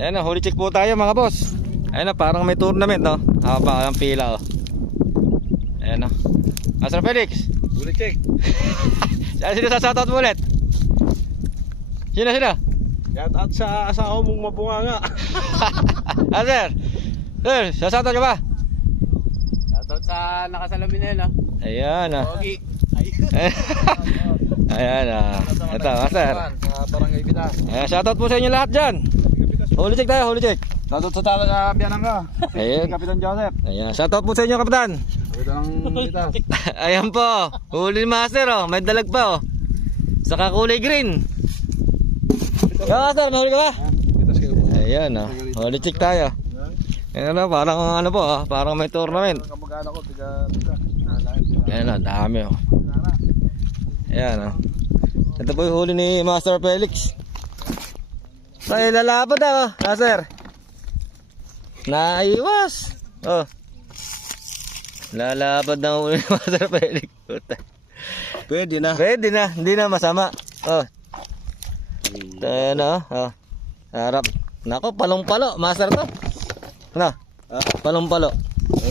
Ayan na, huli check po tayo mga boss. Ayan na, parang may tournament no. Haba ang pila oh. Ayan na. Master Felix. Huli check. Sino sa shoutout mo ulit? Sino? Shout out sa asawa mong mabunganga. Sir, sa shoutout ka ba? Shoutout sa nakasalamin na yun, Ayan na. Pogi. Ayan na. Ito, Master. Sa Barangay Pitas. Ayan, shoutout po sa inyo lahat dyan. Huli check tayo, huli check. Shoutout sa talaga Biananga. Ayan. Kapitan Joseph. Ayan, shoutout po sa inyo, Kapitan. Kapitan ng Pitas. Ayan po, huli ni Master oh, may dalag pa oh. Saka kulay green. Yo Master, may huli ka ba? Pitas kayo. Ayan oh, huli check tayo. Ayan oh, parang ano po oh, parang may tournament. Kamag-anak ko, tiga. Ayan oh, dami oh. Ayan oh. Ito po yung huli ni Master Felix. Ay, lalapad ah, Master. Naiwas. Oh. Lalapad na huli ni Master Felix. Pwede na. Pwede na, hindi na masama. Oh. Ayan oh. Oh. Harap. Nako, palong-palo, Master to. Ano? Palong-palo.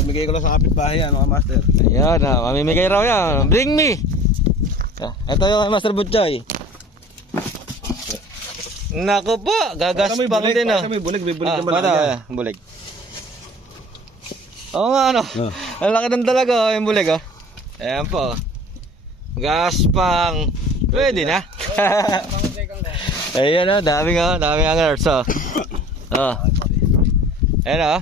Bigay ko lang sa kapitbahay ano, Master. Ayan ah, mamimigay raw yan. Bring me. Ito yung Master Butchoy. Nako po, gagaspang din oh. May bulig naman. Bata, bulig. Oo nga ano. Ang laki ng dalaga oh, yung bulig oh. Ayan po. Gaspang. Pwede na. Ayan oh, daming anglers oh. Oh. Ayan oh.